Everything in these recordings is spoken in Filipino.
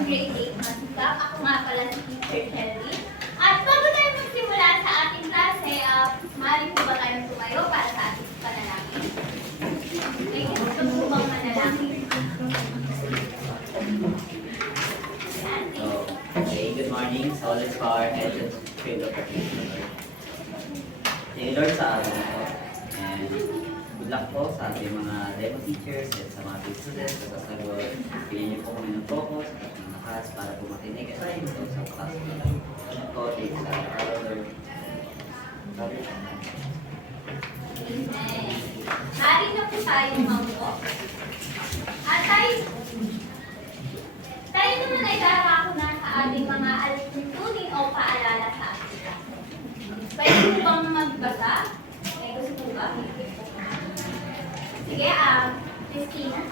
ng grade 8 masikap. Ako nga pala si Teacher Shelby. At bago tayo magsimula sa ating klase, maaari po ba tayong tumayo para sa ating panalangin? May gusto po bang manalangin? Okay, good morning. So let's bow our heads and pray the prayer. Thank you, Lord, sa araw na po. And good luck po sa ating mga demo teachers at sa mga big students sa sasagot. Piliin niyo po kami ng focus at ng lakas para po makinig at tayo ito sa class ko. Thank you sa araw, Lord. Amen. Maaari na po tayo maupo. At tayo naman ay darako na sa ating mga alituntunin o paalala sa ating. Pwede po bang magbasa? May gusto po ba? Sige, Christina.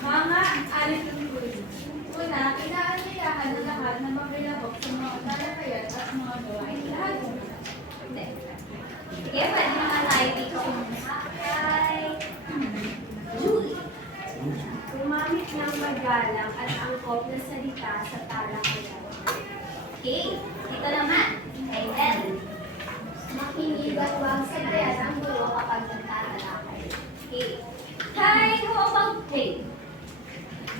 Mga alituntunin. Una, inaanyayahan ng lahat na mabilabok sa mga talakayan at mga gawain lahat. Hindi. Sige, pwede naman tayo dito. Hi. Julie. Gumamit ng magalang at angkop na salita sa talakayan. Okay. Dito naman. Kay Elle. Makinig at huwag sabayan ang guro kapag nagtatalakay. Okay. Hi, how about Faith?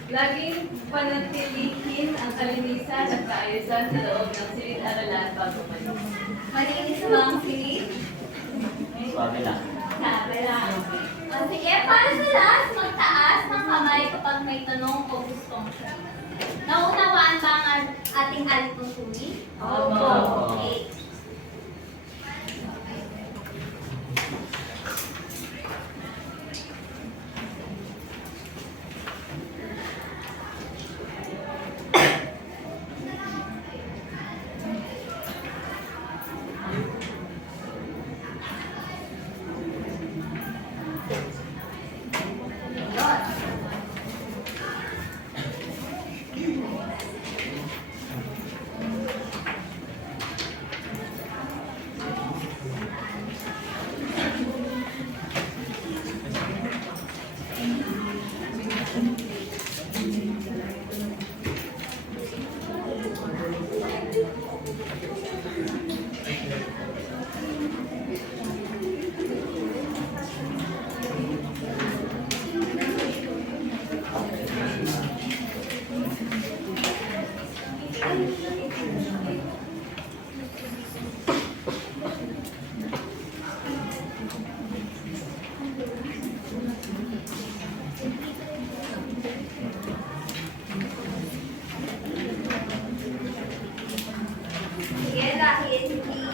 Laging panatilihin ang kalinisan at kaayusan sa loob ng silid-aralan bago malis. Malinis ba ang silid? Swabe lang. Sabi lang. O sige, para sa last, magtaas ng kamay kapag may tanong o gustong sabihin. Naunawaan ba ang ating alituntunin? Opo. Okay. Sige, dahil hindi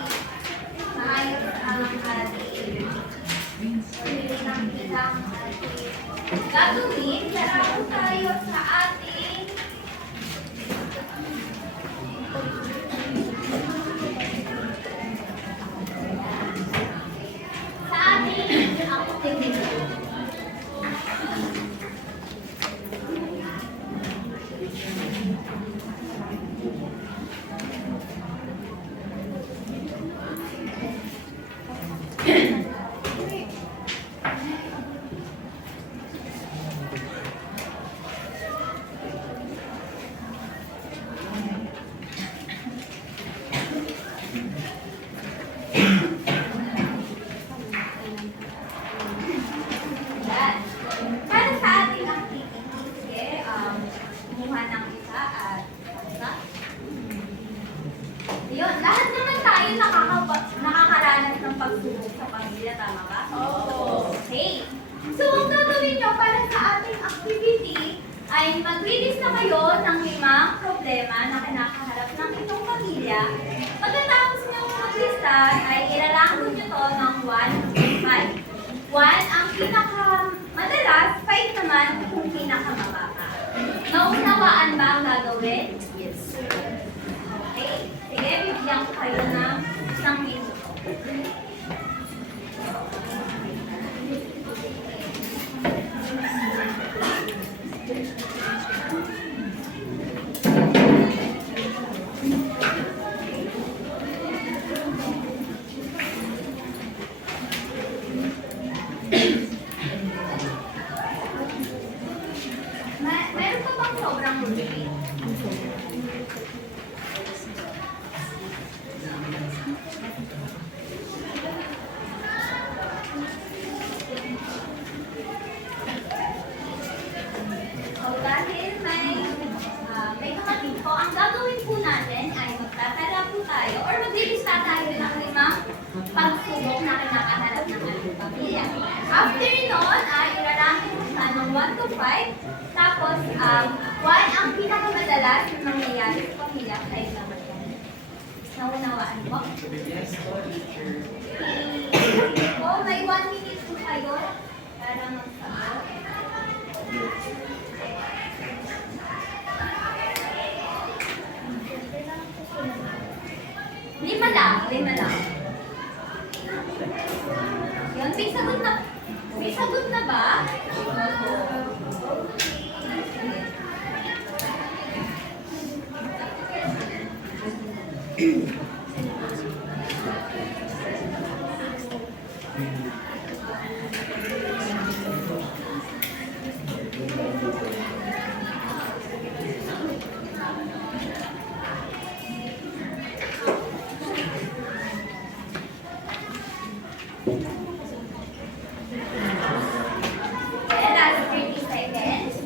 maayos ang ating nakikita ang ating gagawin, larapon tayo sa ating activity. Yan. Para sa ating activity, sige, kumuha ng isa at isa. Yun, lahat naman tayo nakakaranas ng pagsubok sa pamilya, tama ba? Oo. Okay. So, ang gagawin nyo para sa ating activity ay mag-release na kayo ng 5 problema na kinakaharap ng inyong pamilya. Pagkatapos nyo maglista ay ilalangon nyo to ng 1 to 5. 1 ang pinakamadalas, 5 naman kung pinakamababa. Naunawaan ba ang gagawin? Yes. Okay. Sige, bibigyan ko kayo ng isang minuto. Meron ka bang sobrang routine? pagsubok na kinakaharap ng ating pamilya. After nun, iraranking mo siya ng 1 to 5. Tapos, 1 ang pinakamadalas na nangyayari sa pamilya ay naman yan. Naunawaan mo? Yes po, teacher. Oh, may 1 minute po kayo para magsagot. Lima lang. Yan, may sagot na ba? Kaya last 30 seconds.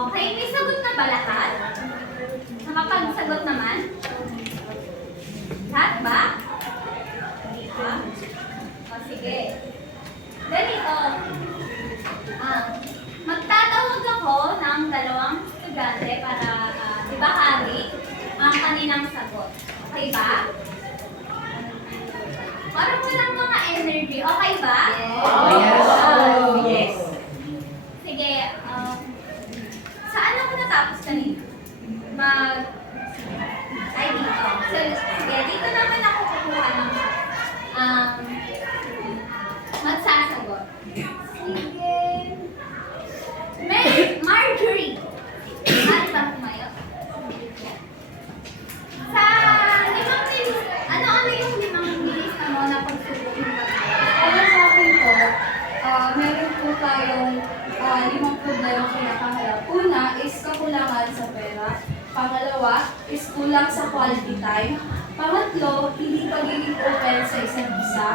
Okay, may sagot na ba lahat? Nakapagsagot naman? Lahat ba? Hindi ba? O sige. Ganito. Magtatawag ako ng 2 estudyante para ibahagi ang kanilang sagot. Okay ba? Parang walang mga energy. Okay ba? Yes. Sige, saan ako natapos kanina? Ay, dito. So, sige, dito naman ako kukuha ng magsasagot. Sige. Marjorie. Ano ba kumayo? Sa 5 minutes, ano yung 5 minutes na mo na pagsubok ng Para sa akin po, meron po tayong 5 problema kinakaharap. Una is kakulangan sa pera. Pangalawa is kulang sa quality time. Pangatlo, hindi pagiging open sa isa't isa.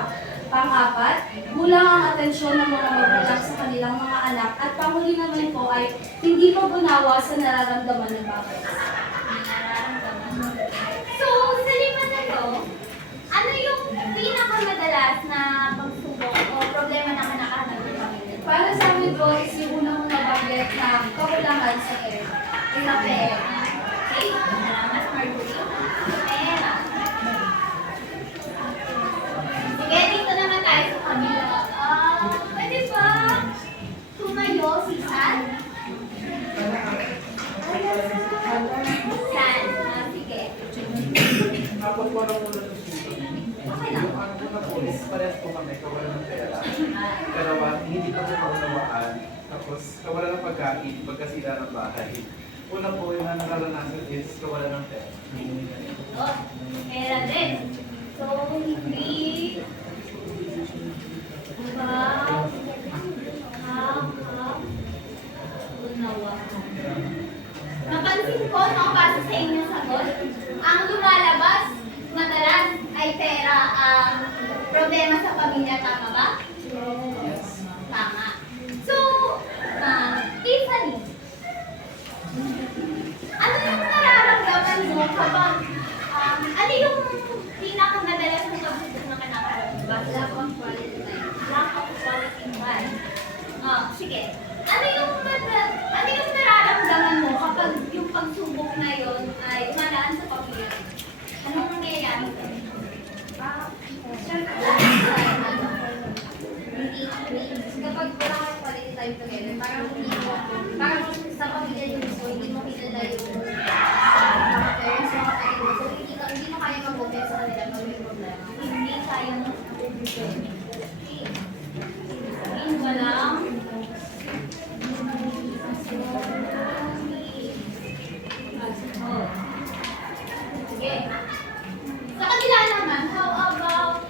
Pang-apat, kulang ang atensyon ng mga magulang sa kanilang mga anak. At panghuli naman po ay hindi magunawa sa nararamdaman ng bawat isa. So, sa 5 na to, ano yung pinakamadalas na pagsubok o problema na kinakaharap ng pamilya? Para sa amin po is yung unang nabanggit na kakulangan sa pera. Sa pera. Okay? Salamat, Marjorie. Pera. Sige, dito naman tayo sa pamilya. Pwede ba tumayo si San? San. Sige. Okay lang. Parehas po kami, kawalan ng pera. Dalawa, hindi pa po kaunawaan. Tapos, kawalan ng pagkain, pagkasira ng bahay. Una po yung nararanasan is kawalan ng pera. Oh, pera din. So, hindi napansin ko, no, base sa inyong sagot, ang lumalabas madalas ay pera ang problema sa pamilya, tama ba? Tama. So, Tiffany, ano yung nararamdaman mo kapag, ano yung pinakamadalas na pagsubok na kinakaharap mo ba? Lack of quality time. Lack of quality time. Sige. Ano yung nararamdaman mo kapag yung pagsubok na yon ay umalaan sa pamilya? Anong nangyayari sa inyo? Kapag wala kang quality time together, parang sa pamilya yung gusto, hindi mo kilala yung mga parents, mga kapatid mo. So, hindi mo kaya mag-open sa kanila pag may problema. Hindi kaya mo sabihin walang sige. Sa kanila naman, how about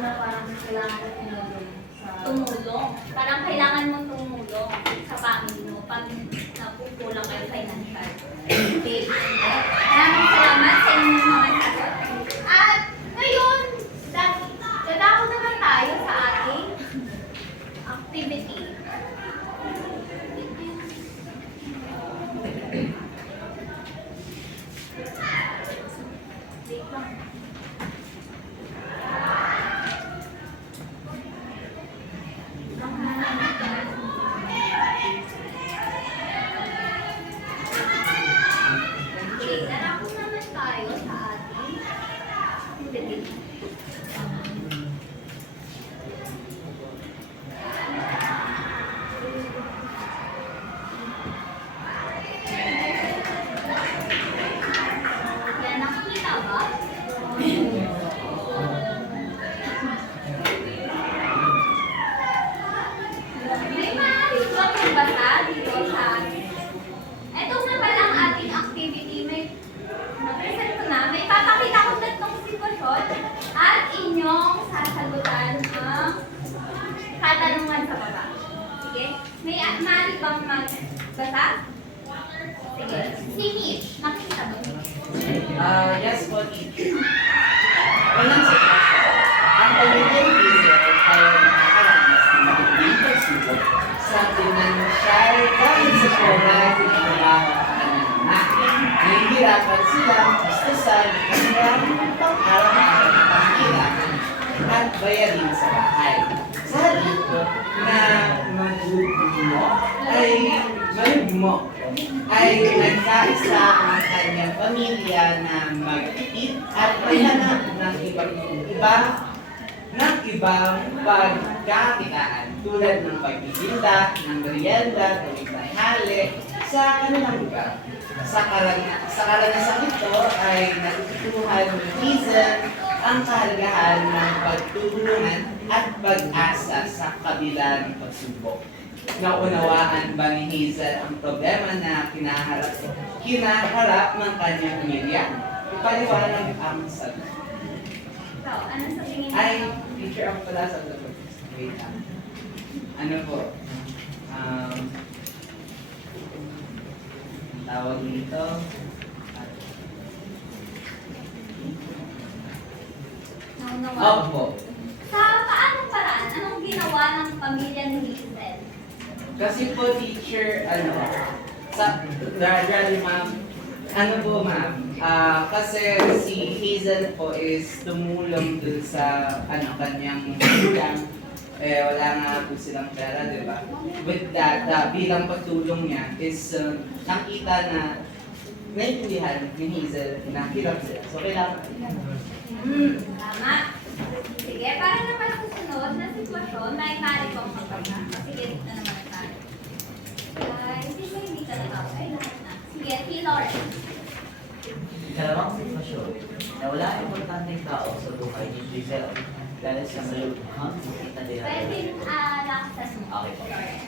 na parang kailangan na tumulong sa... Tumulong. Parang kailangan mong tumulong sa family mo pag napupulang kayo financial. Okay? Maraming salamat sa inyong mga sagot. At ngayon, dadako naman tayo sa ating activity. Wait lang. Okay, darako naman tayo sa ating activity. Yan, nakikita ba? May maaaring ba magbasa dito sa atin? Ito na pala ang ating activity. Na-present ko na. May papakita ko tatlong sitwasyon at inyong sasagutan ang katanungan sa baba. Sige? May maaari bang magbasa? Sige. Si Mitch, nakikita mo? Yes po, teacher. Unang sitwasyon, ang pamilya ni Hazel ay nakakaranas ng matinding pagsubok sa financial dahil sa sobrang trabaho ng kanyang anak. Nahihirapan silang gustusan ang kanilang pang-araw-araw na pangangailangan at bayarin sa bahay. Sa halip na malugmo ay nagkaisa ang kanyang pamilya na mag-eat at maghanap ng ibang pagkakitaan tulad ng pagtitinda ng merienda tuwing tanghali sa kanilang lugar. Sa karanasang ito ay natutuhan ni Hazel ang kahalagahan ng pagtutulungan at pag-asa sa kabila ng pagsubok. Naunawaan ba ni Hazel ang problema na kinaharap ng kanyang pamilya? Ipaliwanag ang sagot. Ikaw, ano sa tingin mo? Ay, teacher ako pala sa sagot. Wait lang. Ano po? Ang tawag dito. Naunawa. Opo. Sa paanong paraan, anong ginawa ng pamilya ni Hazel? Kasi po teacher, gradually ma'am, ano po ma'am, kasi si Hazel po is tumulong dun sa kanyang magulang, wala nga po silang pera, di ba? With that, bilang pagtulong niya is nakita na naiintindihan ni Hazel na hirap sila. So kailangan Tama. Sige, para naman sa susunod na sitwasyon, may mali pang magbasa. Sige, dito naman tayo. Hindi ka na ay lahat na. Sige, si Lawrence. Ikalawang sitwasyon na wala ang importanteng tao sa buhay ni Giselle dahil sa malubhang makita nila. Pwede lakasan mo. Okay po. Lawrence.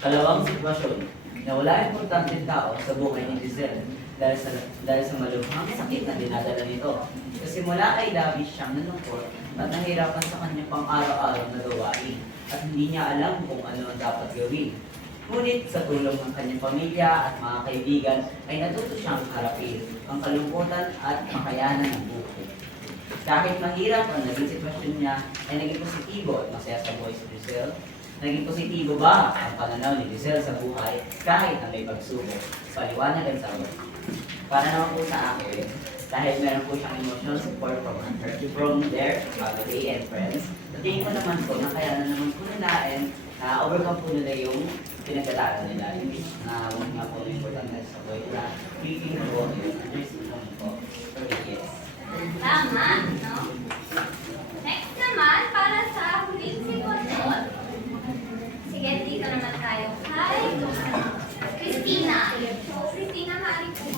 Kalawang sitwasyon na wala ang importanteng tao sa buhay ni Giselle dahil sa malubhang sakit na dinadala nito. Kasi mula ay labis siyang nalungkot at nahirapan sa kanyang pang-araw-araw na gawain at hindi niya alam kung ano ang dapat gawin. Ngunit sa tulong ng kanyang pamilya at mga kaibigan ay natuto siyang harapin ang kalungkutan at makayanan ng buhay. Kahit mahirap ang naging sitwasyon niya, ay naging positibo at masaya sa buhay si Giselle. Naging positibo ba ang pananaw ni Giselle sa buhay kahit na may pagsubok? Paliwanag ang sagot. Para naman po sa akin, dahil meron po siyang emotional support from their family and friends, tingin ko naman po na kaya na naman po nila and overcome po nila yung pinagdadaanan nila. Na huwag nga po yung importante sa buhay nila. Pilitin na po yung understand po. Yes. Tama, no? Next naman, para sa huling sitwasyon. Sige, dito naman tayo. Hi, Christina. So, Christina, maaari po.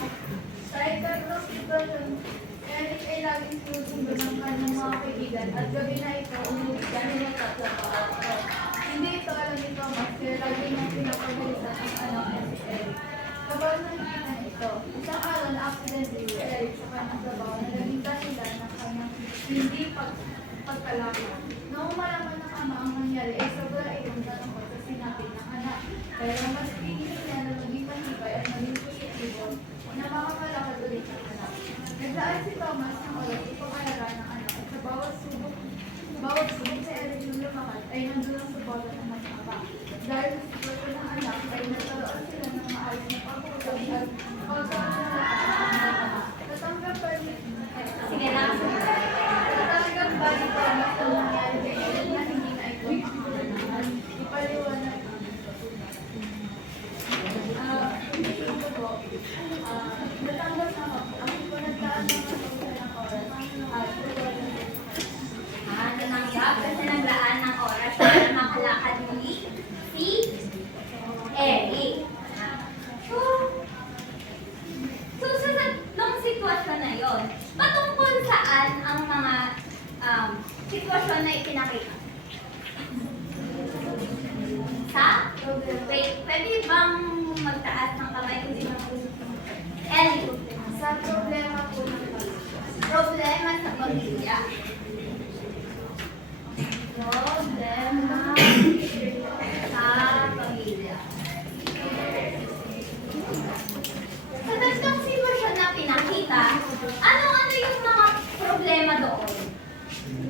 Sa ikatlong sitwasyon, Eric ay laging sinusundo ng kanyang mga kaibigan at gabi na ito, umuwi siya ng Hindi ito alam ni Thomas, kaya lagi niyang pinapagalitan ang anak niya si Eric. Kapag nakikita ito, isang araw na accidentally dahil sa kanyang trabaho na naging dahilan ng kanyang hindi pagkalakad. Noong malaman ng ama ang nangyari, ay sobra itong nalungkot sa sinabi ng anak. Pero mas pinili niya na maging matibay at maging positibo na makakalakad ulit ang anak. Nagdaan si Thomas ng oras upang alagaan ng anak at sa bawat subok sa Eric ng lumakad ay nandun ang suporta ng mag-ama. Dahil sa suporta ng anak ay nagkaroon sila ng maayos na pag-uusap at pagkakalakaan ng mag-ama. Tatanggap ba ni Sige na. Tatanggap ba ni Thomas ang nangyari kay Eric na hindi na ito ipaliwanag ito po, natanggap na ako. Ako po nagkaan ng oras at Nananggap kasi naglaan ng oras para makalakad muli si Eric. So sa tatlong sitwasyon na yon, patungkol saan ang mga sitwasyon na ipinakita? Sa? Wait, pwede bang magtaas ng kamay kung sino ang gusto mo? Ellie. sa problema po ng pamilya. Problema sa pamilya. Problema sa pamilya. Sa tatlong sitwasyon na pinakita, ano-ano yung mga problema doon?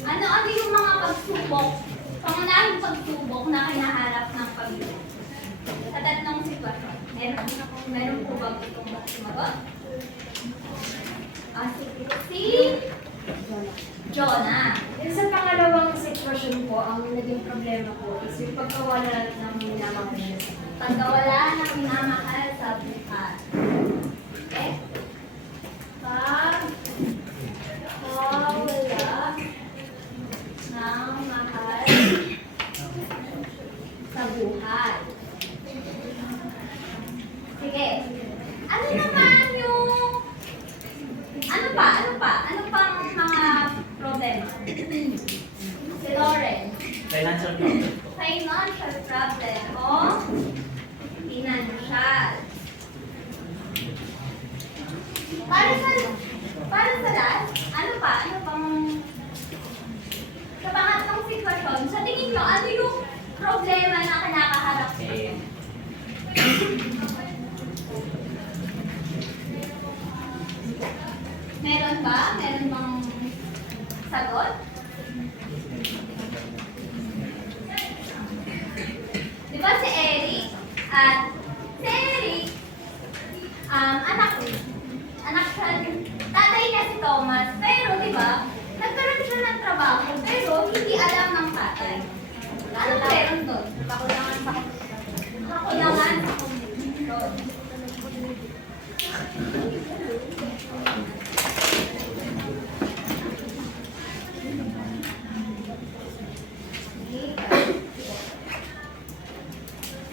Ano-ano yung mga pagsubok, pangunahing pagsubok na kinaharap ng pamilya? Sa tatlong sitwasyon. Meron po ba gustong sumagot? Si Jonah. Sa pangalawang sitwasyon po, ang naging problema po is yung pagkawala ng minamahal sa kanya. Pagkawala ng minamahal sa buhay. Okay? Pagkawala ng mahal sa buhay. Sige. Ano naman yung... Ano pang mga problema? Si Lauren. Financial problem. Financial problem o financial. Para sa last, ano pang sa pangatlong sitwasyon, sa tingin nyo, ano yung problema na kinakaharap sa Eh, Meron ba? Meron bang sagot? Di ba si Eric? At si Eric, anak siya, tatay niya si Thomas, pero di ba, nagkaroon siya ng trabaho, pero hindi alam ng tatay. Ano meron doon? Kakulangan sa komunikasyon.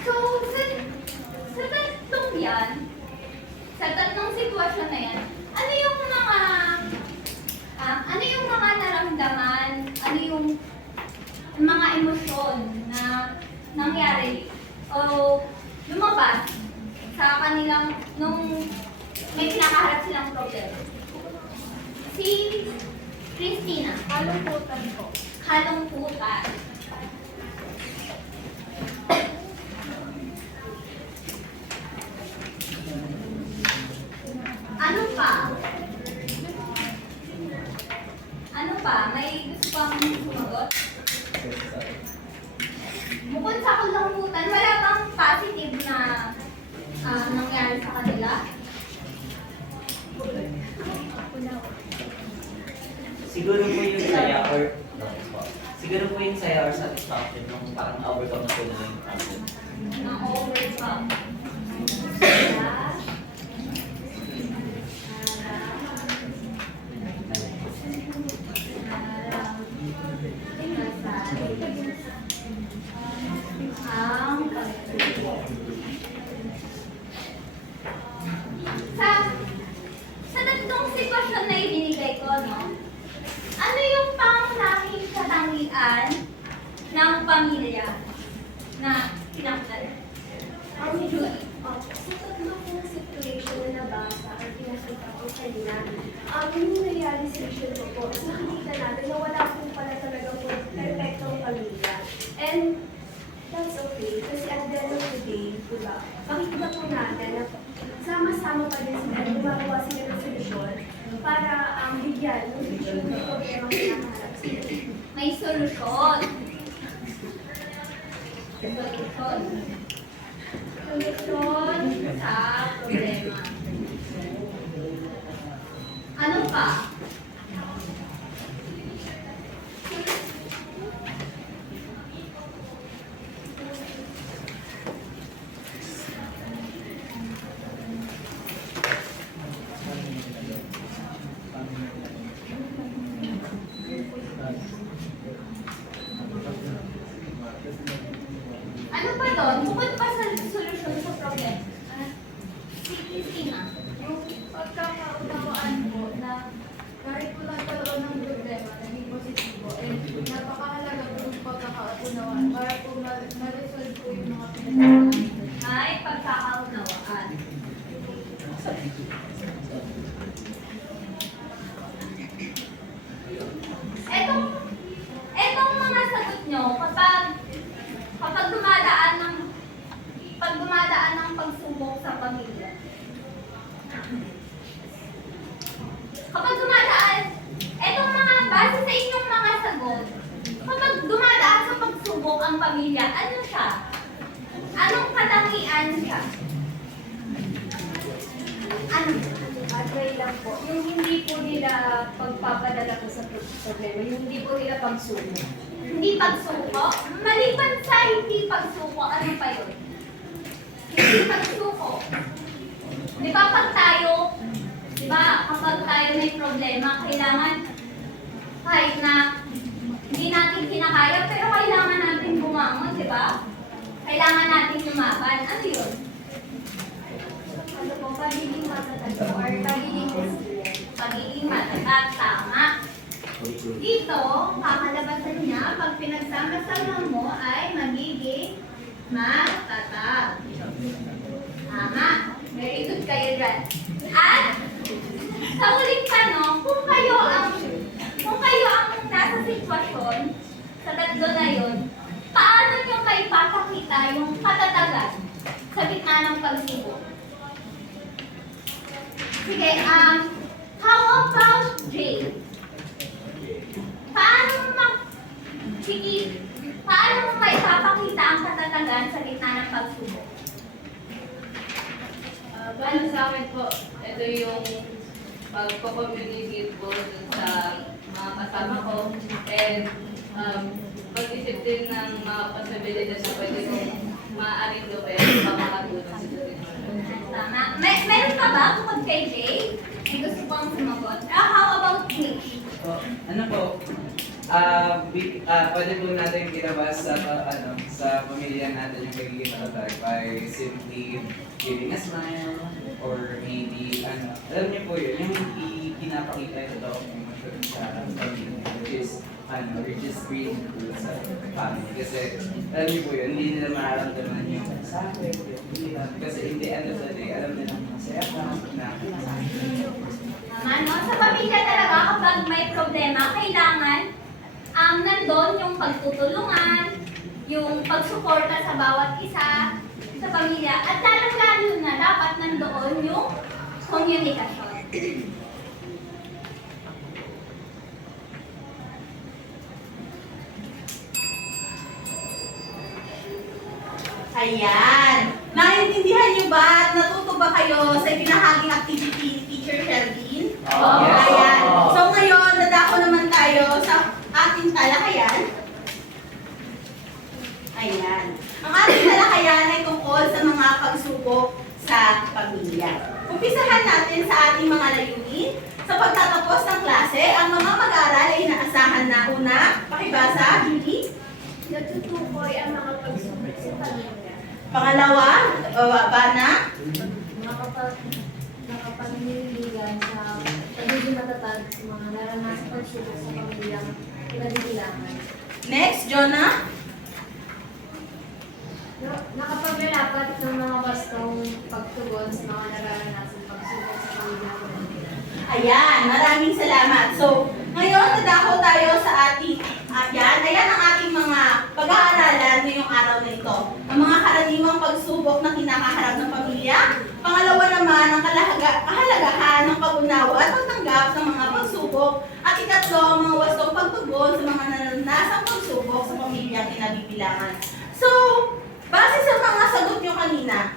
So, sa tatlong sitwasyon na yan, ano yung mga naramdaman, ano yung mga emosyon na nangyari o lumabas sa kanilang nung may pinakaharap silang problema? Si Christina. Kalungkutan po. Kalungkutan. Ano pa? Ano pa? May gusto pang sumagot? Bukod sa kalungkutan, wala bang positive na nangyari sa kanila? siguro po yung saya or siguro po yung saya or satisfaction nung parang overcome na po nila yung problem. Na-overcome. Sa tatlong sitwasyon na ibinigay ko, no? Ano yung pangunahing katangian ng pamilya na pinakdala? Sa tatlong maganda po natin na sama-sama pa din sila, gumagawa sila ng solusyon para bigyan ng solusyon ng problema na kinakaharap sila. May solusyon. Solusyon sa problema. Ano pa? Ano pa doon? Bukod pa sa solusyon sa problema. Si Christina. Yung pagkakaunawaan po na kahit po nagkaroon ng problema, naging positibo, napakahalaga po yung pagkakaunawaan para po ma-resolve po yung mga pinagkakaunawaan. Ay, pagkakaunawaan. Etong mga sagot nyo, kapag dumadaan ng pagsubok sa pamilya. Kapag dumadaan, etong mga base sa inyong mga sagot, kapag dumadaan sa pagsubok ang pamilya, ano siya? Anong katangian siya? Ano? Advay lang po, yung hindi po nila pagpapadala po sa problema, yung hindi po nila pagsuko. Hindi pagsuko? Maliban sa hindi pagsuko, ano pa yun? Hindi pagsuko. Di ba pag tayo, di ba kapag tayo may problema, kailangan kahit na hindi natin kinakaya, pero kailangan natin bumangon, di ba? Kailangan natin lumaban. Ano yun? Ano po, pagiging matatag po, or pagiging resilient. Pagiging matatag, tama. Dito, kakalabasan niya, pag pinagsama-sama mo ay magiging matatag. Tama. Very good kayo dyan. At sa huling tanong, kung kayo ang nasa sitwasyon, sa tatlo na yun, paano nyo may papakita yung katatagan sa gitna ng pagsubok? Sige, how about Jay? Paano mo may papakita ang katatagan sa gitna ng pagsubok? Bali sa akin po, ito yung pagko-communicate ko dun sa mga kasama ko and pag-isip din ng mga possibility na pwede kong maaaring gawin para makatulong sa sitwasyon. Tama. Meron ka ba bukod kay Jay? May gusto pang sumagot? How about Mitch? Ano po, pwede po natin kinabas sa pamilya natin yung pagiging matatag by simply giving a smile or maybe alam niyo po yun, yung pinapakita yung totoong emotion sa pamilya, which is really cool sa family. Kasi alam niyo po yun, hindi nila mararamdaman yung sakit, kasi in the end of the day, alam nila masaya ka na Tama, no? Sa pamilya talaga, kapag may problema, kailangan nandun yung pagtutulungan, yung pagsuporta sa bawat isa sa pamilya, at lalong-lalo na dapat nandoon yung komunikasyon. Ayan. Naintindihan niyo ba at natuto ba kayo sa pinahaging activity ni Teacher Shelvin? Yes. Ayan. So ngayon, dadako naman tayo sa ating talakayan. Ayan. Ang ating talakayan ay tungkol sa mga pagsubok sa pamilya. Umpisahan natin sa ating mga layunin. Sa pagtatapos ng klase, ang mga mag-aaral ay inaasahan na una, pakibasa, Julie. Natutukoy ang mga pagsubok sa pamilya. Pangalawa, Bana. Nakapagniniligan sa pagiging matatag sa mga naranasang pagsubok sa pamilyang pinagbibilangan. Next, Jonah. Nakapaglalapat ng mga bastong pagtugon sa mga naranasang pagsubok sa pamilyang pinagbibilangan. Ayan, maraming salamat. So, ngayon, dadako tayo sa ating, ayan ang ating mga pag-aaralan ngayong araw na ito. Ang mga karaniwang pagsubok na kinakaharap ng pamilya pag-unawa at pagtanggap ng mga pagsubok. At ikatlo, ang mga wastong pagtugon sa mga naranasan pagsubok sa pamilyang kinabibilangan. So, base sa mga sagot nyo kanina,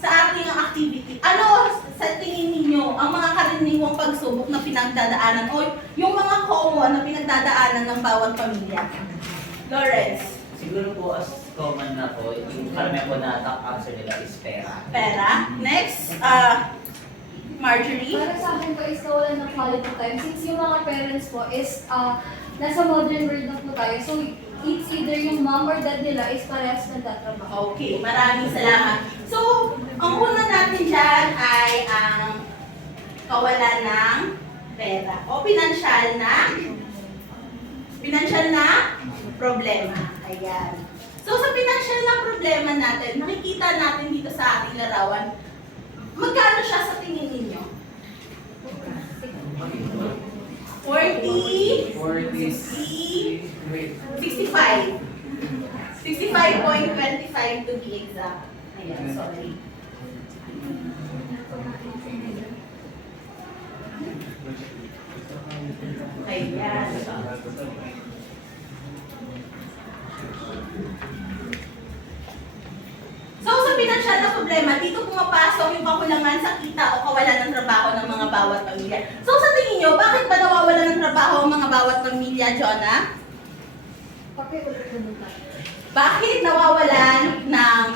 sa ating activity, ano sa tingin ninyo ang mga karaniwang pagsubok na pinagdadaanan o yung mga common na pinagdadaanan ng bawat pamilya? Lawrence, Siguro po as common na po, yung karamihan po na top answer nila is pera. pera. Next, Marjorie. Para sa akin po is kawalan ng quality time. Since yung mga parents po is nasa modern world na po tayo. So, it's either yung mom or dad nila is parehas nagtatrabaho. Okay, maraming salamat. So, ang una natin dyan ay ang kawalan ng pera o pinansyal na problema. Ayan. So, sa pinansyal na problema natin, nakikita natin dito sa ating larawan, magkano siya sa tingin ninyo? 40, 60, 65. 65.25 to be exact. Ayan, sorry. Ayan. So, sa pinansyal na problema, dito pumapasok yung kakulangan sa kita o kawalan ng trabaho ng mga bawat pamilya. So, sa tingin nyo, bakit ba nawawalan ng trabaho ang mga bawat pamilya, Jonah? Bakit nawawalan ng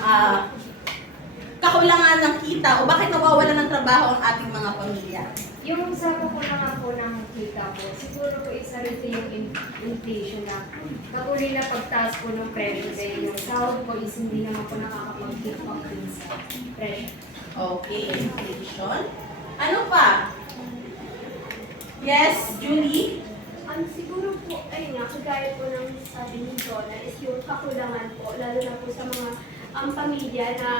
kakulangan ng kita o bakit nawawalan ng trabaho ang ating mga pamilya? Yung sa kakulangan po ng kita po, siguro po isa rin yung inflation na kapuli na pagtaas po ng presyo dahil yung sahod po is hindi naman po nakakapag-keep up din sa presyo. Okay, inflation. Ano pa? Yes, Julie? Siguro po, ayun nga, kagaya po ng sabi ni Jonah is yung kakulangan po, lalo na po sa mga pamilya na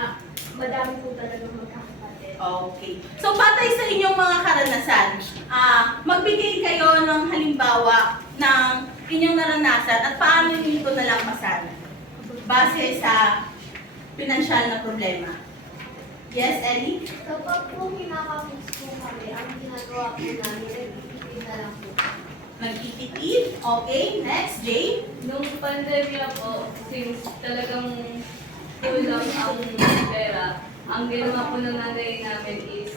madami po talagang magkakapatid. Okay. So, batay sa inyong mga karanasan, magbigay kayo ng halimbawa ng inyong naranasan at paano niyo ito nalampasan base sa pinansyal na problema. Yes, Ellie? Kapag po kinakamiss po kami, ang ginagawa po namin, nagtitipid na lang po. Nagtitipid. Okay. Next, Jay? Nung pandemya po, since talagang kulang ang pera, ang ginawa po ng nanay namin is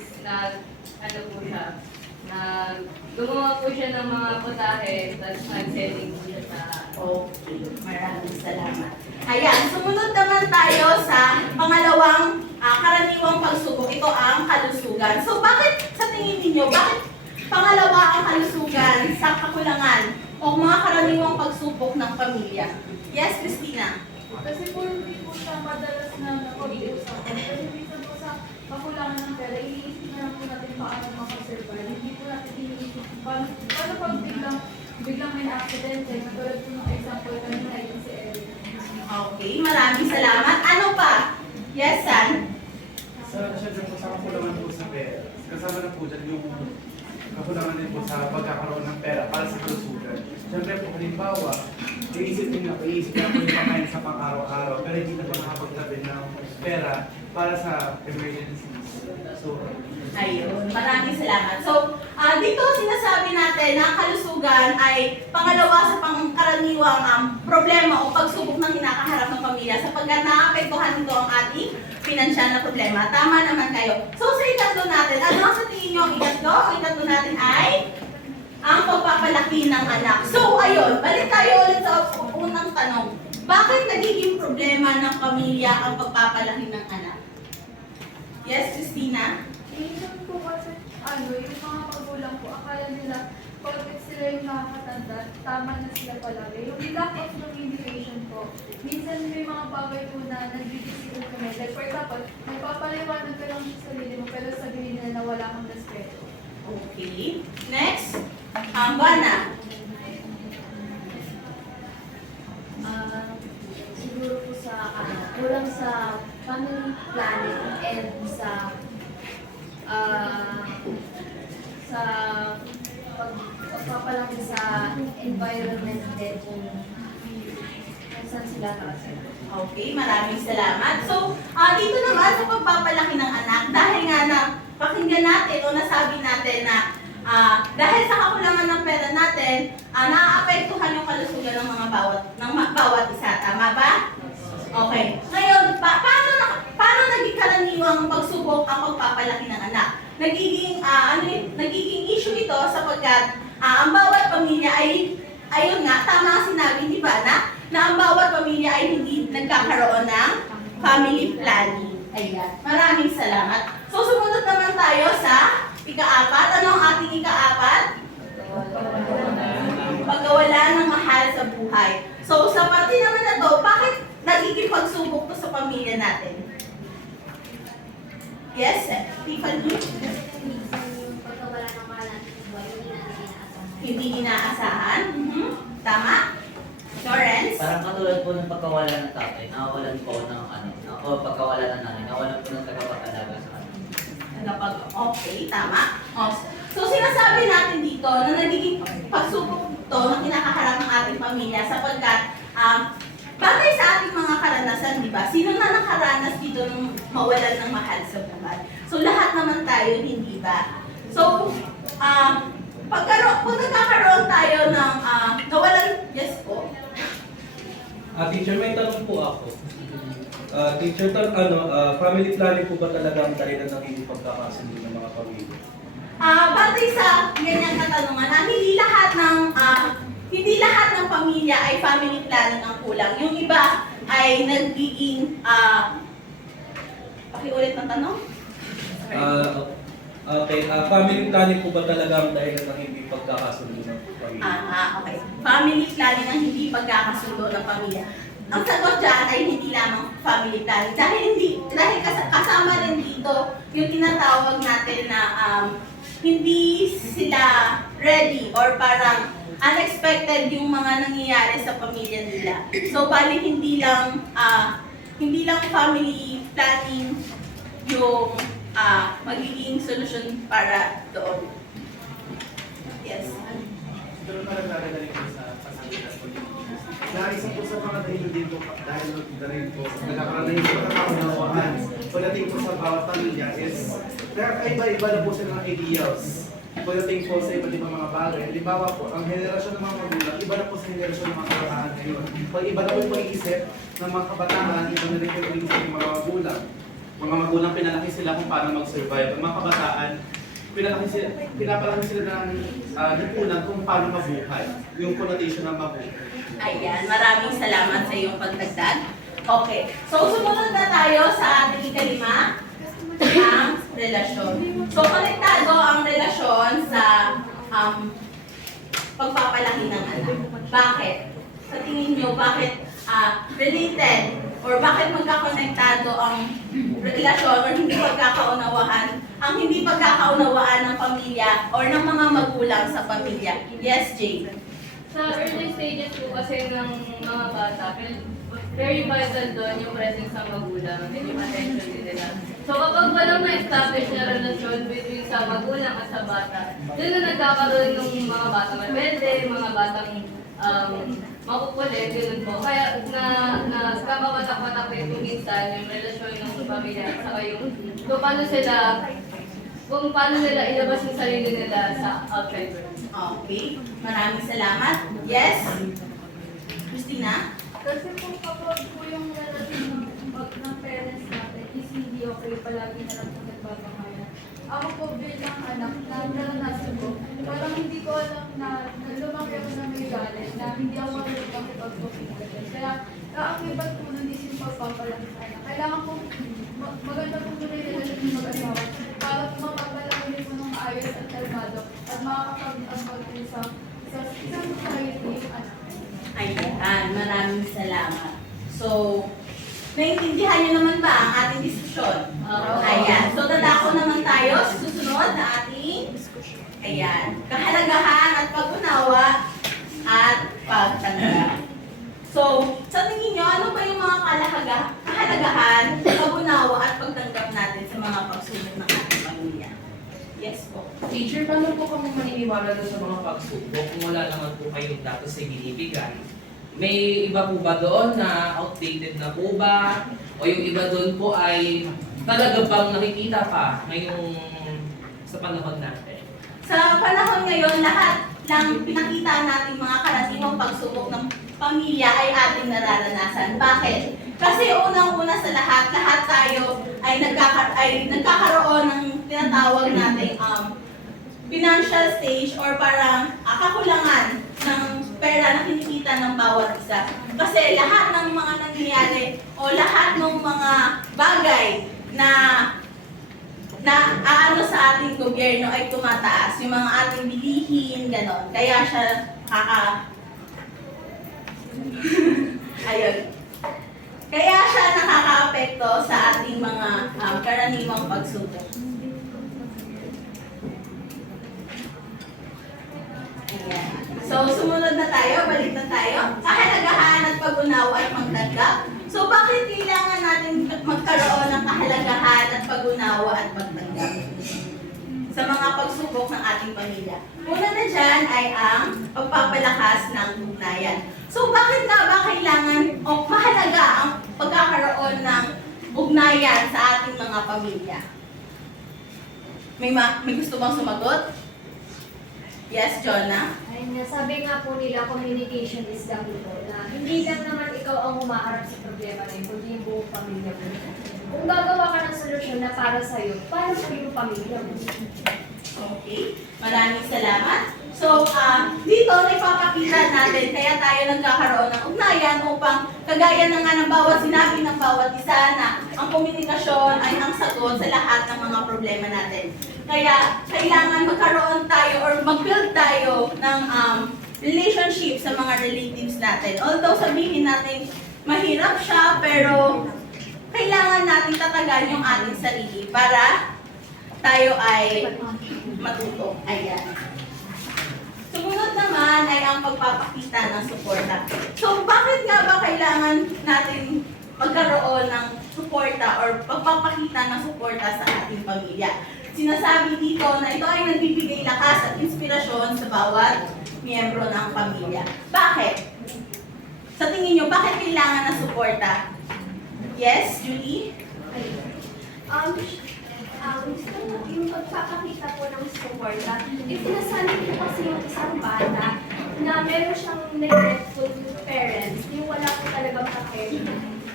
gumawa po siya ng mga putahe, tapos nag-selling po siya sa... Okay. Maraming salamat. Ayan. Sumunod naman tayo sa pangalawang karaniwang pagsubok. Ito ang kalusugan. So, bakit sa tingin ninyo, bakit pangalawa ang kalusugan sa kakulangan o mga karaniwang pagsubok ng pamilya? Yes, Christina? Kasi po hindi po siya madalas na napag-iusapan. Kasi minsan po sa kakulangan ng pera, iniisip na lang po natin paano makasurvive. Hindi po natin iniisip paano pag biglang may accident. Katulad po ng example kanina yung si Eric. Okay, maraming salamat. Ano pa? Yes, San? Siyempre po sa kakulangan po sa pera. Kasama na po dyan yung kakulangan din po sa pagkakaroon ng pera para sa kalusugan. Siyempre po, halimbawa, iisip na po yung pangkain sa pang-araw-araw, pero hindi na po nakapagtabi ng pera para sa emergencies. So, Ayun, maraming salamat. So, dito sinasabi natin na ang kalusugan ay pangalawa sa pangkaraniwang problema o pagsubok ng kinakaharap ng pamilya sapagkat naapektuhan nito ang ating pinansyal na problema. Tama naman kayo. So, sa ikatlo natin, ano ang sa tingin nyo ang ikatlo? Ang ikatlo natin ay ang pagpapalaki ng anak. So, ayun, balik tayo ulit sa unang tanong. Bakit nagiging problema ng pamilya ang pagpapalaki ng anak? Yes, Christina? Minsan po kasi, yung mga magulang po, akala nila, pag sila yung nakakatanda, tama na sila palagi. Yung lack of communication po, minsan may mga bagay po na nag-disagree kami. Like for example, nagpapaliwanag ka lang sa sarili mo, pero sabihin nila na wala kang respeto. Okay. Next, Bana. Siguro po sa kulang sa family planning and sa pagpapalaki sa environment din kung saan sila nakasama. Okay, maraming salamat. So, dito naman sa pagpapalaki ng anak, dahil nga na pakinggan natin o nasabi natin na dahil sa kakulangan ng pera natin, naaapektuhan yung kalusugan ng mga bawat isa. Tama ba? Okay. Ngayon, paano naging karaniwang pagsubok ang pagpapalaki ng anak? Nagiging issue ito sapagkat ang bawat pamilya ay, ayun nga, tama ang sinabi ni Bana, na ang bawat pamilya ay hindi nagkakaroon ng family planning. Ayan. Maraming salamat. So, sumunod naman tayo sa ika-4. Ano ang ating ika-4? Pagkawalan ng mahal sa buhay. So, sa parte naman na to, bakit nagiging pagsubok to sa pamilya natin? Yes, Tiffany? Pagkawala ng mahal natin sa buhay, Hindi inaasahan. Tama? Lawrence? Parang katulad po ng pagkawala ng tatay, nawawalan po ng o pagkawala ng nanay, nawalan po ng tagapag-alaga sa kanila. Okay, tama. So, sinasabi natin dito na nagiging pagsubok to na kinakaharap ng ating pamilya sapagkat batay sa ating mga karanasan, di ba? Sino na nakaranas dito ng mawalan ng mahal sa buhay? So, lahat naman tayo, hindi ba? So, kung nagkakaroon tayo ng nawalan, yes po? Teacher, may tanong po ako. Teacher, family planning po ba talaga ang dahilan ng hindi pagkakasundo ng mga pamilya? Batay sa ganyang katanungan, hindi lahat ng pamilya ay family planning ang kulang. Yung iba ay nagiging, pakiulit ng tanong? Okay, family planning po ba talaga ang dahilan ng hindi pagkakasundo ng pamilya? Okay. Family planning ang hindi pagkakasundo ng pamilya. Ang sagot dyan ay hindi lamang family planning. Dahil kasama rin dito yung tinatawag natin na hindi sila ready or parang unexpected yung mga nangyayari sa pamilya nila. So, bali hindi lang family planning yung magiging solusyon para doon. Yes. Pero parang nagagaling ko sa pasangitan ko. Na isa po sa mga dahilan din po, dahil rin po, nagkakaroon na yung pagkakaunawaan. Pagdating po sa bawat pamilya is, iba-iba na po sila ng ideals. Pagdating po sa iba't ibang mga bagay. Halimbawa po, ang henerasyon ng mga magulang, iba na po sa henerasyon ng mga kabataan ngayon. Pag iba na po yung pag-iisip ng mga kabataan, iba na rin po yung pag-iisip ng mga magulang. Mga magulang pinalaki sila kung paano mag-survive. Ang mga kabataan, pinapalaki sila ng lipunan kung paano mabuhay. Yung connotation ng mabuhay. Ayan, maraming salamat sa iyong pagdagdag. Okay, so sumunod na tayo sa ating ikalima, ang relasyon. So, konektado ang relasyon sa pagpapalaki ng anak. Bakit? Sa tingin nyo, bakit related or bakit magkakonektado ang relasyon or hindi pagkakaunawaan ng pamilya or ng mga magulang sa pamilya? Yes, Jay? Sa early stages po kasi ng mga bata, very vital doon yung presence ng magulang and yung attention din nila. So kapag walang ma-establish na relasyon between sa magulang at sa bata, doon na nagkakaroon ng mga batang rebelde, mga batang makukulit, gano'n po. Kaya kakawatak-watak ito minsan yung relasyon ng pamilya at saka yung kung paano nila ilabas yung sarili nila sa outside world. Okay, maraming salamat. Yes? Christina? Kasi kung kapag po yung relasyon ng parents natin is hindi okay, palagi na lang po nagbabangayan. Ako po bilang anak na naranasan ko, parang hindi ko alam na lumaki ako na may galit, na hindi ako marunong makipagpapigil. Kaya kaakibat po nun is yung pagpapalaki sa anak. Kailangan po maganda po muna yung relasyon ng mag-asawa para po mapapalaki po ng maayos at kalmado at makakapag-ambag po sa isang society yung anak. Ayan, maraming salamat. So, naiintindihan niyo naman ba ang ating diskusyon? Ayan. So, dadako naman tayo sa susunod na ating kahalagahan at pag-unawa at pagtanggap. So, sa tingin niyo, ano ba yung mga kahalagahan, pag-unawa at pagtanggap natin sa mga pagsubok ng ating pamilya? Yes po. Teacher, paano po kami maniniwala doon sa mga pagsubok kung wala naman po kayong datos sa binibigay? May iba po ba doon na outdated na po ba? O yung iba doon po ay talaga bang nakikita pa ngayong sa panahon natin? Sa panahon ngayon, lahat ng pinakita natin mga karaniwang pagsubok ng pamilya ay ating nararanasan. Bakit? Kasi unang-una sa lahat, lahat tayo ay nagkakaroon ng tinatawag nating financial stage or parang kakulangan ng pera na kinikita ng bawat isa. Kasi lahat ng mga nangyayari o lahat ng mga bagay na aano sa ating gobyerno ay tumataas. Yung mga ating bilihin, ganon. Kaya siya ayun. Kaya siya nakaka-apekto sa ating mga karaniwang pagsubok. Ayan. So, sumunod na tayo, balik na tayo. Kahalagahan at pag-unawa at pagtanggap. So, bakit kailangan natin magkaroon ng kahalagahan at pag-unawa at pagtanggap sa mga pagsubok ng ating pamilya? Una na dyan ay ang pagpapalakas ng ugnayan. So, bakit nga ba kailangan o mahalaga ang pagkakaroon ng ugnayan sa ating mga pamilya? May gusto bang sumagot? Yes, Jonah? Ayun nga, sabi nga po nila, communication is the key po, na hindi lang naman ikaw ang humaharap sa problema na yun, kundi yung buong pamilya mo. Kung gagawa ka ng solusyon na para sa'yo, para sa iyong pamilya mo. Okay, maraming salamat. So, dito ipapakita natin, kaya tayo nagkakaroon ng ugnayan upang kagaya na nga ng bawat sinabi ng bawat isa na ang komunikasyon ay ang sagot sa lahat ng mga problema natin. Kaya kailangan magkaroon tayo or mag-build tayo ng relationship sa mga relatives natin. Although sabihin natin mahirap siya, pero kailangan natin tatagan yung ating sarili para tayo ay matuto. Ayan. Sumunod naman ay ang pagpapakita ng suporta. So, bakit nga ba kailangan natin magkaroon ng suporta or pagpapakita ng suporta sa ating pamilya? Sinasabi dito na ito ay nagbibigay lakas at inspirasyon sa bawat miyembro ng pamilya. Bakit? Sa tingin nyo, bakit kailangan ng suporta? Yes, Julie? Yung pagpapakita po ng suporta, sinasabi ko kasi yung isang bata na meron siyang neglectful parents, yung wala po talagang kakit.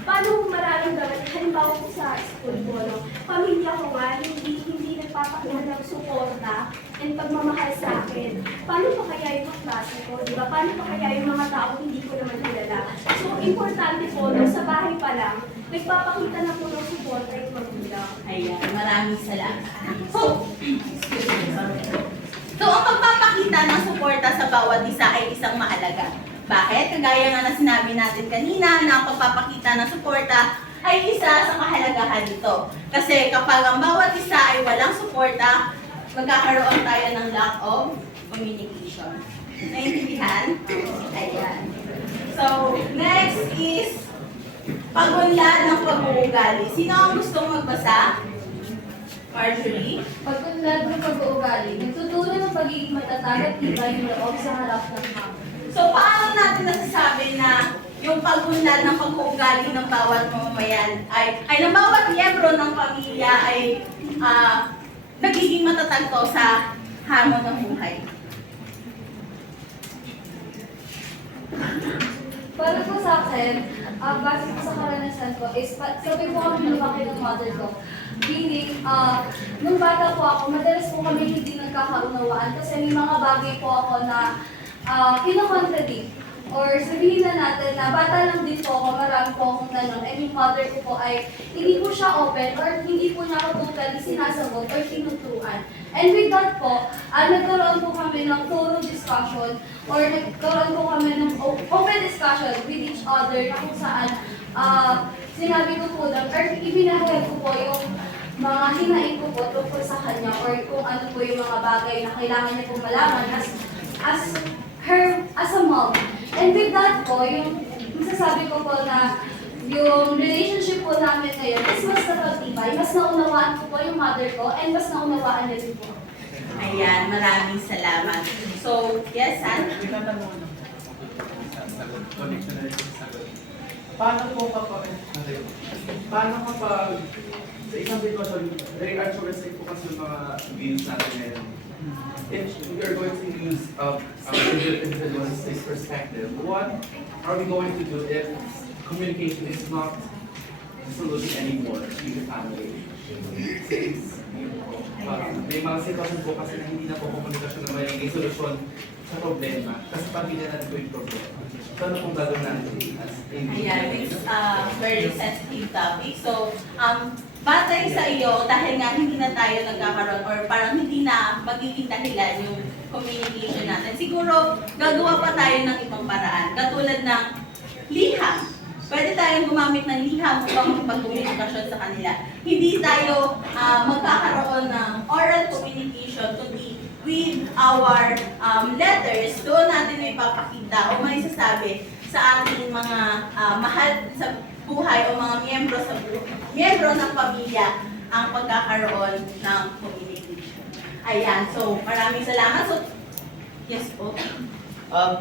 Paano mo mararamdaman? Halimbawa po sa school ko, no? Pamilya ko nga, hindi nagpapakita ng suporta and pagmamahal sa akin. Paano pa kaya yung klase ko, di ba? Paano pa kaya yung mga tao hindi ko naman kilala? So, importante po, no, sa bahay pa lang, nagpapakita na po ng suporta yung magulang. Ayan, maraming salamat. So, ang pagpapakita ng suporta sa bawat isa ay isang mahalaga. Bakit? Kagaya nga na sinabi natin kanina na ang pagpapakita ng suporta ay isa sa kahalagahan nito. Kasi kapag ang bawat isa ay walang suporta, magkakaroon tayo ng lack of communication. Naintindihan? Ayan. So, next is pagunlad ng pag-uugali. Sino ang gustong magbasa? Marjorie? Pagkunlad ng pag-uugali, nagtutulong ng pagiging matatag at tibay ng loob sa harap ng mga. So, paano natin nasasabi na yung pagunlad ng pag-uugali ng bawat mamamayan ay ng bawat miyembro ng pamilya ay nagiging matatag to sa hamon ng buhay? Para po sa akin, base po sa karanasan ko, is sabi po kami lumaki ng mother ko. Meaning, nung bata po ako, madalas po kami hindi nagkakaunawaan kasi may mga bagay po ako na kinocontradict. Or sabihin na natin na bata lang din po ako, marami po akong ganun. And yung mother ko po ay hindi po siya open or hindi po niya ako totally sinasagot or tinuturuan. And with that po, nagkaroon po kami ng thorough discussion or nagkaroon po kami ng open discussion with each other na kung saan sinabi ko po lang or ibinahayag ko po yung mga hinaing ko po tungkol sa kanya or kung ano po yung mga bagay na kailangan niya pong malaman as a mom. And with that po, yung masasabi ko po na yung relationship po namin ngayon is mas napagtibay, mas naunawaan ko po yung mother ko and mas naunawaan niya din po. Ayan, maraming salamat. So, yes, Anne? Paano kapag sa isang sitwasyon, very altruistic po kasi yung mga bills natin ngayon. if we are going to use individualistic perspective, what are we going to do if communication is not the solution anymore to the family? Since may mga sitwasyon po kasi na hindi na po komunikasyon na magiging solusyon sa problema kasi pamilya na ito yung problema. So ano pong gagawin natin as Ayan, it's a very sensitive topic. So, batay sa iyo, dahil nga hindi na tayo nagkakaroon or parang hindi na magiging dahilan yung communication natin, siguro gagawa pa tayo ng ibang paraan. Katulad ng liham. Pwede tayong gumamit ng liham upang magpag-communication sa kanila. Hindi tayo magkakaroon ng oral communication, kundi with our letters, doon natin may papakita o may sasabi sa ating mga mahal sa buhay o mga miyembro ng pamilya ang pagkakaroon ng communication. Ayan, so maraming salamat. So, yes po.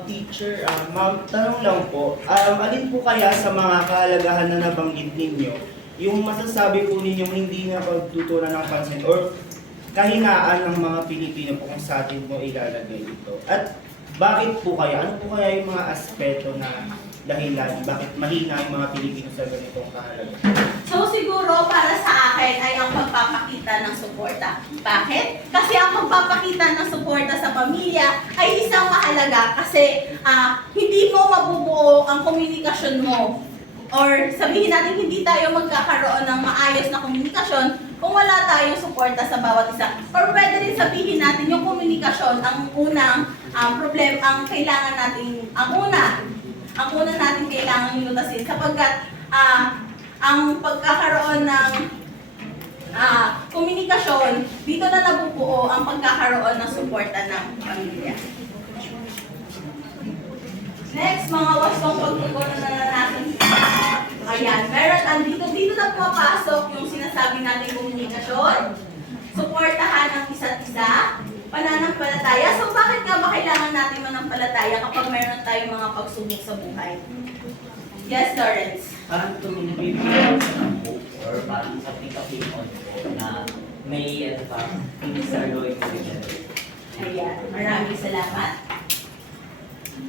Teacher, ma'am, tanong lang po, alin po kaya sa mga kahalagahan na nabanggit ninyo, yung masasabi po ninyong hindi na pagtutunan ng pansin or kahinaan ng mga Pilipino po kung sa atin mo ilalagay ito? At bakit po kaya? Ano po kaya yung mga aspeto na dahilan? Bakit mahina yung mga Pilipino sa ganitong kahalagahan? So siguro para sa akin ay ang pagpapakita ng suporta. Bakit? Kasi ang pagpapakita ng suporta sa pamilya ay isang mahalaga kasi hindi mo mabubuo ang komunikasyon mo. Or sabihin natin hindi tayo magkakaroon ng maayos na komunikasyon kung wala tayong suporta sa bawat isa. Or pwede rin sabihin natin yung komunikasyon ang unang ang kailangan natin, ang una natin kailangan lutasin sapagkat ang pagkakaroon ng komunikasyon, dito na nabubuo ang pagkakaroon ng suporta ng pamilya. Next, mga wasong pagtugon na naranasan. Ayan, meron dito na pumapasok yung sinasabi natin komunikasyon, suportahan ng isa't isa, pananampalataya. So bakit nga ba kailangan natin manampalataya kapag meron tayong mga pagsubok sa buhay? Yes, Lawrence. Parang tumibigay ng hope or parang sa pick-up-in on po na may things are going to be better. Ayan, maraming salamat.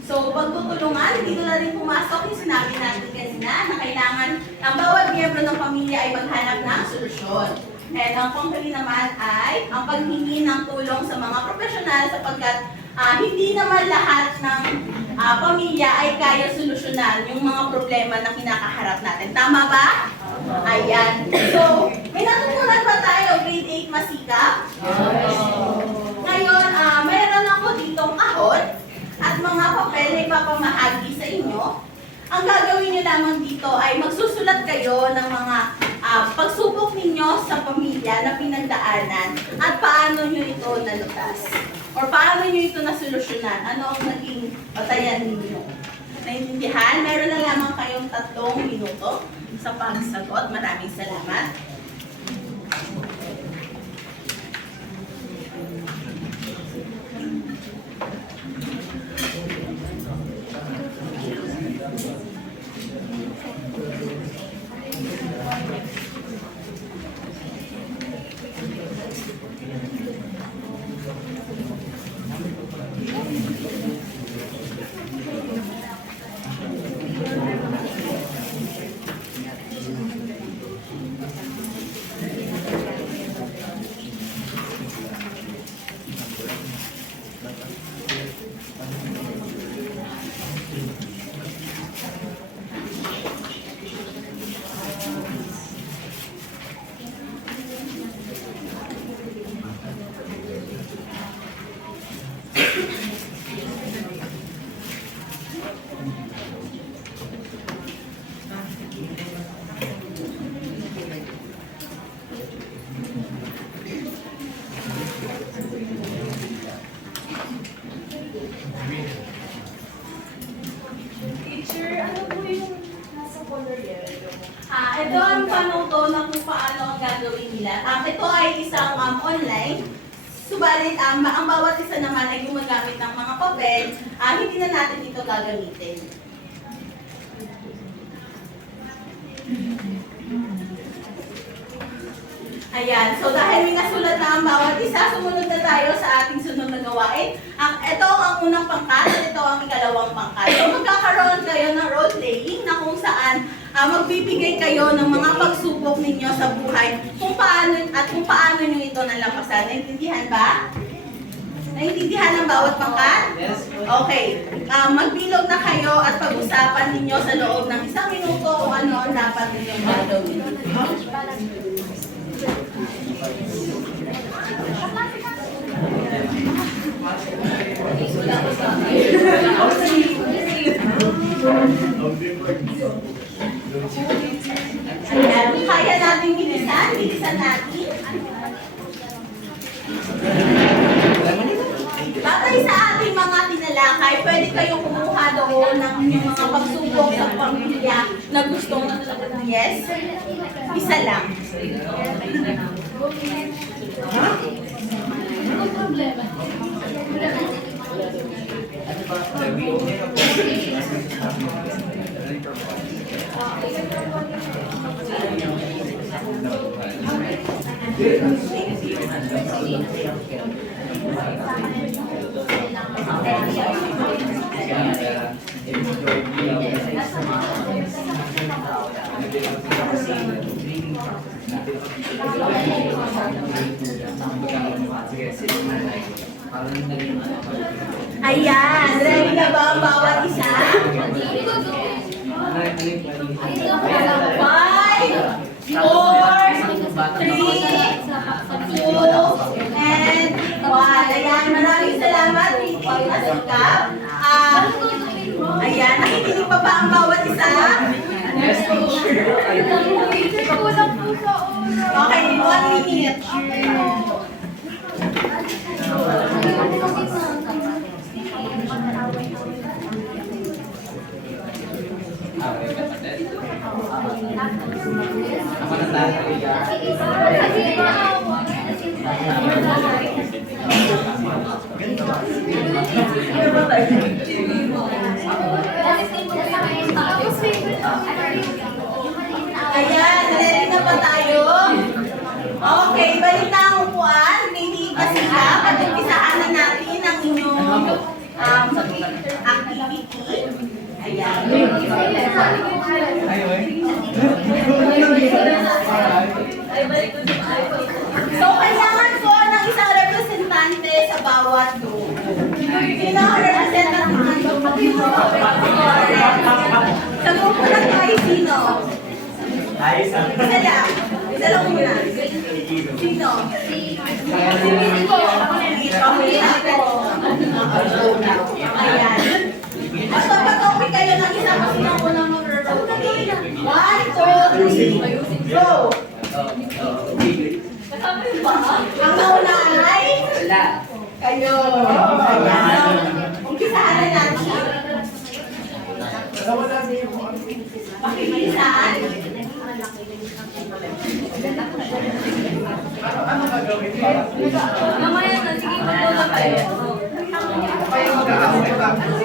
So, pagtutulungan, dito na rin pumasok yung sinabi natin kanina na kailangan ang bawat miyembro ng pamilya ay maghanap ng solusyon. And ang pangkali naman ay ang paghingi ng tulong sa mga profesional sapagkat hindi naman lahat ng pamilya ay kaya solusyonan yung mga problema na kinakaharap natin. Tama ba? Ayan. So, may natutunan ba tayo grade 8 masikap? Ngayon, meron ako ditong ahon at mga papel na ipapamahagi sa inyo. Ang gagawin nyo lamang dito ay magsusulat kayo ng mga pagsubok ninyo sa pamilya na pinagdaanan at paano nyo ito nalutas. Or paano nyo ito nasolusyonan. Ano ang naging batayan ninyo. Naintindihan? Meron na lamang kayong 3 minuto sa pagsagot. Maraming salamat. Ito ang panuto na kung paano ang gagawin nila. Ito ay isang online. Subalit, ang bawat isa naman ay gumagamit ng mga papel. Hindi na natin ito gagamitin. Ayan, so dahil may nasulat na ang bawat isa, sumunod na tayo sa ating sunod na gawain. Ito ang unang pangkat at ito ang ikalawang pangkat. So magkakaroon kayo ng role playing na kung saan magbibigay kayo ng mga pagsubok ninyo sa buhay kung paano nyo ito nalampasan. Naintindihan ba? Naintindihan ang bawat pangkat? Yes po. Okay. Magbilog na kayo at pag-usapan ninyo sa loob ng 1 minuto kung ano ang dapat ninyong gagawin. Ayan, kaya natin bilisan natin. Batay sa ating mga tinalakay, pwede kayong kumuha doon ng mga pagsubok sa pamilya na gustong yes? Isa lang. Ayan, ready na ba ang bawat isa? 5, 4, 3, 2, and 1. Ayan, maraming salamat, Ricky Masukap. Ayan, nakikinig pa ba ang bawat isa? Okay, 1 minute. Ayan, ready na ba tayo? Okay, balik na ang upuan. Hindi ka sila. Pag-umpisahan na natin ang inyong activity. Ayan. So, kailangan ko ng isang representante sa bawat group. Sino ang representante ng group? Sa grupo ng tayo, sino? Isa lang. Isa lang muna. Sino? Ayan. Basta pag-copy kayo ng isa kasi ng unang mag-rotate. 1, 2, 3, go! Ang nauna ay? Kayo. Ayan. Umpisahan na natin. Pakilisan. Ano gagawin para Mamaya na, sige, magpapag tayo. kayo mag-aaway tapos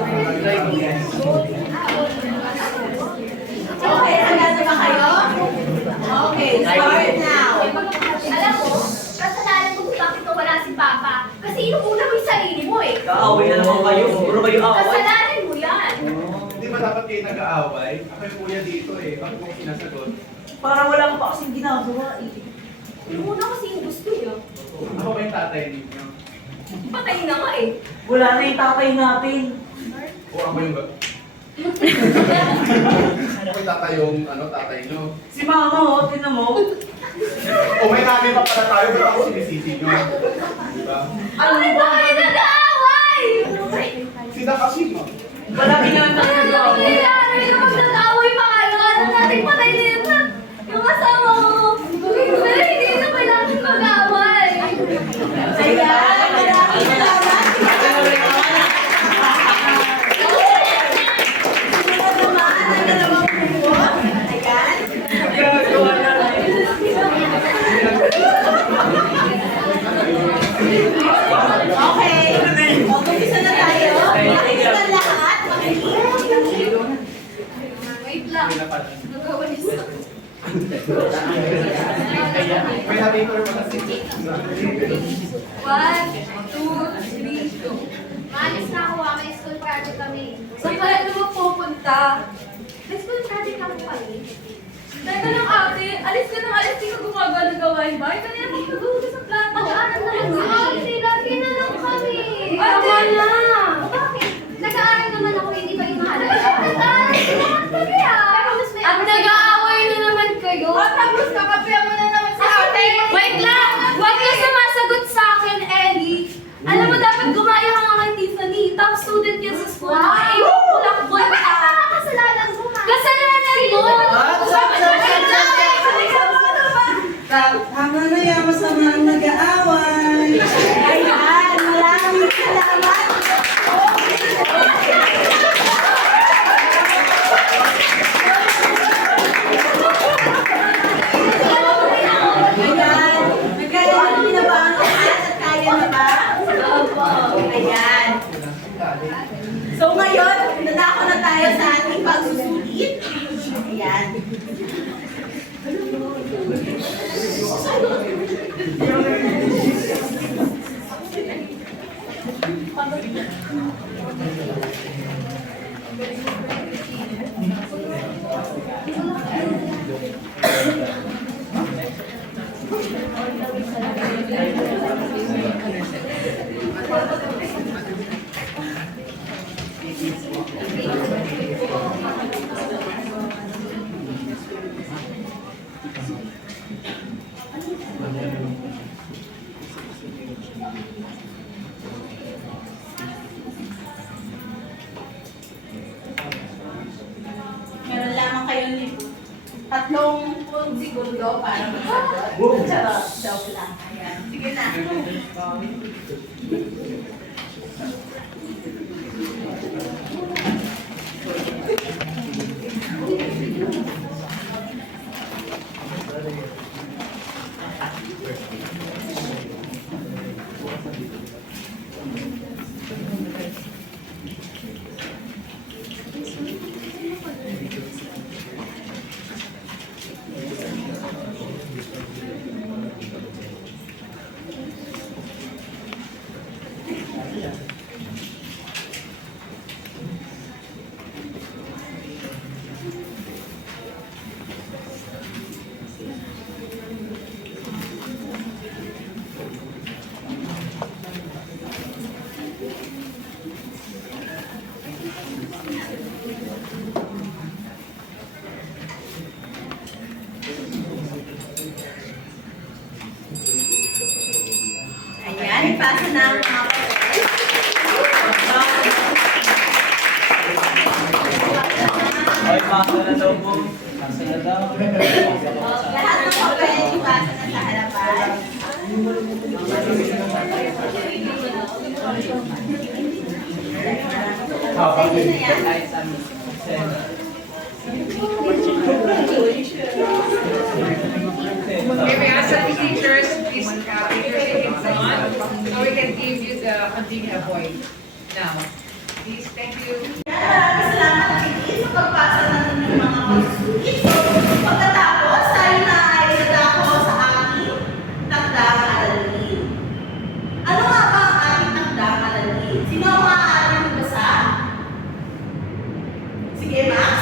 Okay, handa na ba kayo? Okay, start now. Alam mo, kasalanan mo kung bakit wala si Papa. Kasi inuuna mo yung sarili mo eh. Kaaway na naman kayo. Puro kayo away. Kasalanan mo yan. Hindi ba dapat kayo nag-aaway? Ako yung kuya dito eh. Bakit mo sinasagot? Para wala ko pa kasing ginagawa eh. Inuuna kasi yung gusto niyo. Ako ba yung tatay ninyo? Patay na nga eh. Wala na yung tatay natin. O ako yung ako yung tatay yung tatay nyo. Si mama mo, tinan mo. O may namin pa pala tayo, ba't ako sinisisi nyo? Diba? Bakit ba kayo nag-aaway? Sila kasi mo. Wala ginagawa. Ano nangyayari? Kapag nag-aaway pa kayo, ano natin patay din na yung asawa ko. Pero hindi na kailangan mag-aaway. Ayan, maraming salamat. Sunod naman ang dalawang grupo. Ayan. Okay. Mag-umpisa na tayo. Makinig ang lahat. Makinig. Wait lang. Nagawalis. May na-paper pa kasi. 1, 2, 3, go. Maalis na ako, may school project kami. Saan ka naman pupunta? May school project ako kami. Teka lang ate, alis ka ng alis, di ka gumagawa ng gawain ba? Ikaw na yung maghuhugas ng plato. Mag-aaral naman si ate, lagi na lang kami. Ate na! Bakit? Nag-aaral naman ako, hindi ba yung mahalaga? Nag-aaral naman kami ah. Pero mas may At nag-aaway na naman kayo. Tapos kakapiyan mo na naman sa ate. Wait lang! Huwag ka sumasagot sa akin, Ellie. Alam mo, dapat gumaya ka nga kay Tiffany. Top student yan sa school. Kulak-bol ka. Kasalanan mo ha. Kasalanan mo! Tama na yan, masama ang nag-aaway. Ayan, maraming salamat. Ayan, nagkaya na ba ang lahat at kaya na ba? Ayan. So ngayon, nadako na tayo sa ating pagsusulit. Ayan. Meron lamang kayo ni 30 segundo para magsagot. Charot, joke lang. Ayan. Sige na. Ayan, ipasa na ang mga papel. Ay, pasa na daw po. Pasa na daw. Lahat ng papel, ipasa na sa harapan. Sa inyo na yan. Ay, sa amin. May we ask the teachers, please, if you're taking someone, so we can give you the continue point now. Please, thank you. Maraming salamat Pili sa pagpasa ng inyong mga pagsusulit. Pagkatapos, tayo na ay nadako sa ating takdang aralin. Ano nga ba ang ating takdang aralin? Sino ang maaaring magbasa? Sige, Max.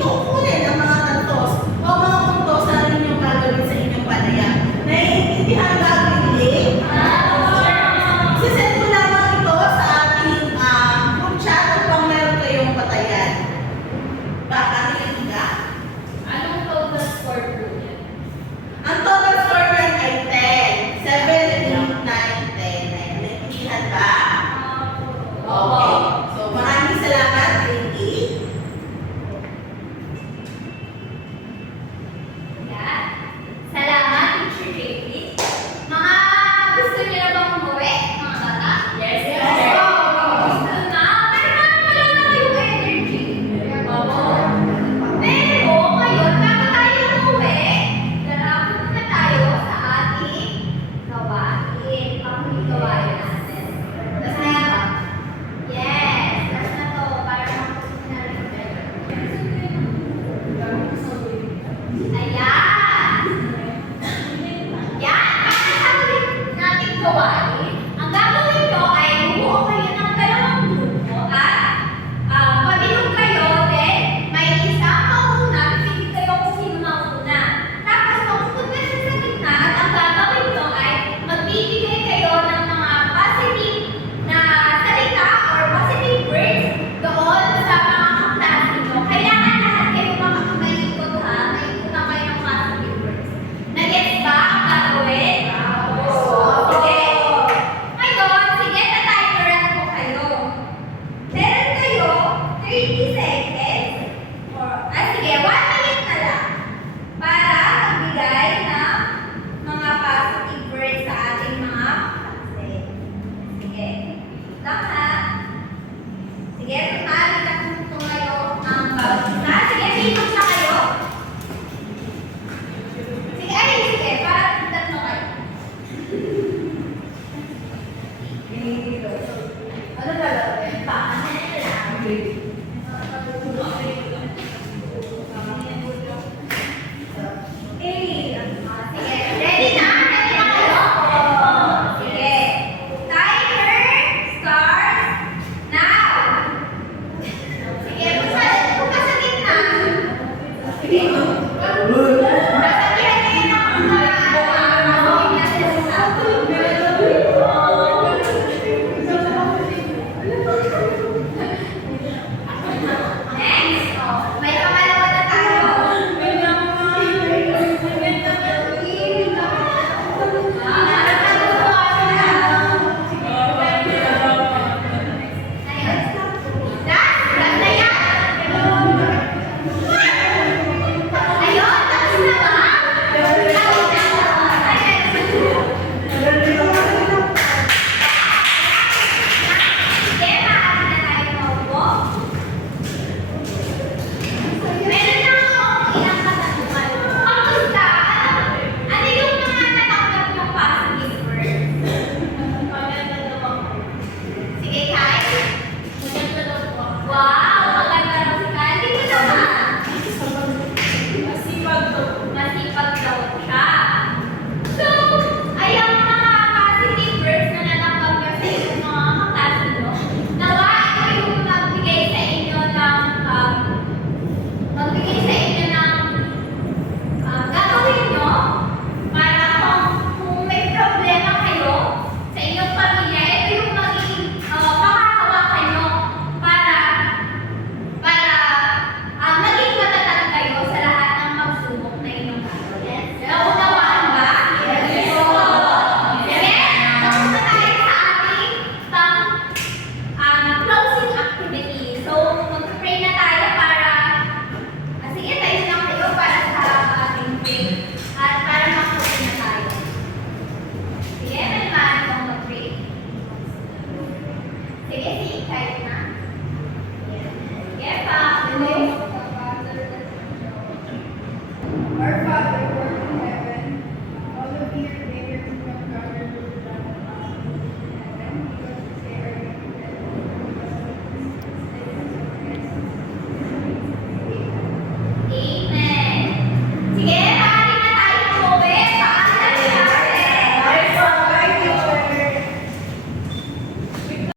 tungkulin ang